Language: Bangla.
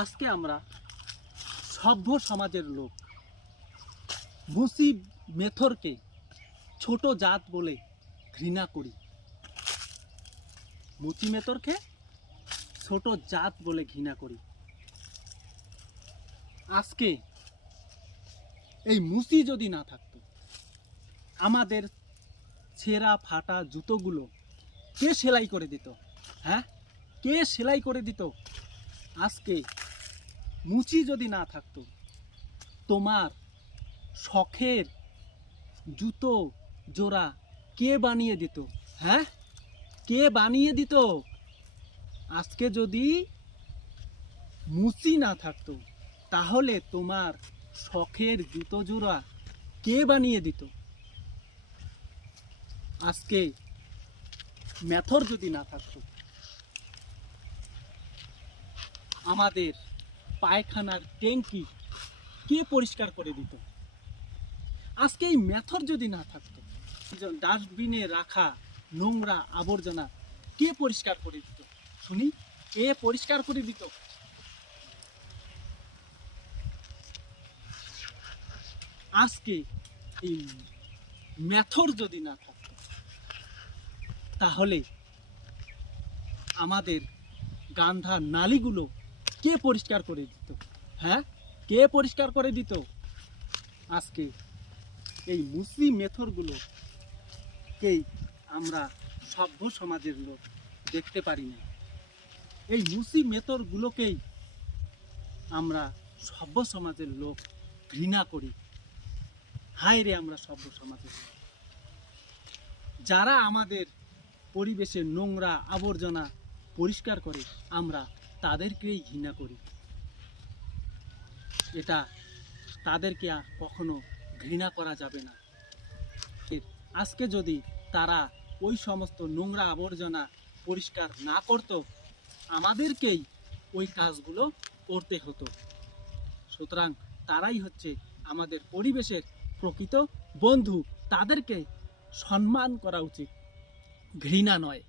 আজকে আমরা সভ্য সমাজের লোক মুসি মেথরকে ছোট জাত বলে ঘৃণা করি। মুচি মেথরকে ছোট জাত বলে ঘৃণা করি। আজকে এই মুচি যদি না থাকতো, আমাদের ছেঁড়া ফাটা জুতোগুলো কে সেলাই করে দিত? হ্যাঁ, কে সেলাই করে দিত? আজকে মুচি যদি না থাকতো, তোমার শখের জুতো জোড়া কে বানিয়ে দিত? হ্যাঁ, কে বানিয়ে দিত? আজকে যদি মুচি না থাকতো, তাহলে তোমার শখের জুতো জোড়া কে বানিয়ে দিত? আজকে মেথর যদি না থাকতো, আমাদের পায়খানার ট্যাঙ্কি কে পরিষ্কার করে দিত? আজকে এই মেথর যদি না থাকতো, ডাস্টবিনে রাখা নোংরা আবর্জনা কে পরিষ্কার করে দিত? শুনি, কে পরিষ্কার করে দিত? আজকে এই মেথর যদি না থাকতো, তাহলে আমাদের গান্ধার নালীগুলো কে পরিষ্কার করে দিত? হ্যাঁ, কে পরিষ্কার করে দিত? আজকে এই মুসি মেথরগুলো কেই আমরা সভ্য সমাজের লোক দেখতে পারি না। এই মুসি মেথরগুলোকেই আমরা সভ্য সমাজের লোক ঘৃণা করি। হায় রে, আমরা সভ্য সমাজের লোক। যারা আমাদের পরিবেশের নোংরা আবর্জনা পরিষ্কার করে, আমরা তাদেরকেই ঘৃণা করি। এটা তাদেরকে আর কখনো ঘৃণা করা যাবে না। আজকে যদি তারা ওই সমস্ত নোংরা আবর্জনা পরিষ্কার না করত, আমাদেরকেই ওই কাজগুলো করতে হতো। সুতরাং তারাই হচ্ছে আমাদের পরিবেশের প্রকৃত বন্ধু। তাদেরকে সম্মান করা উচিত, ঘৃণা নয়।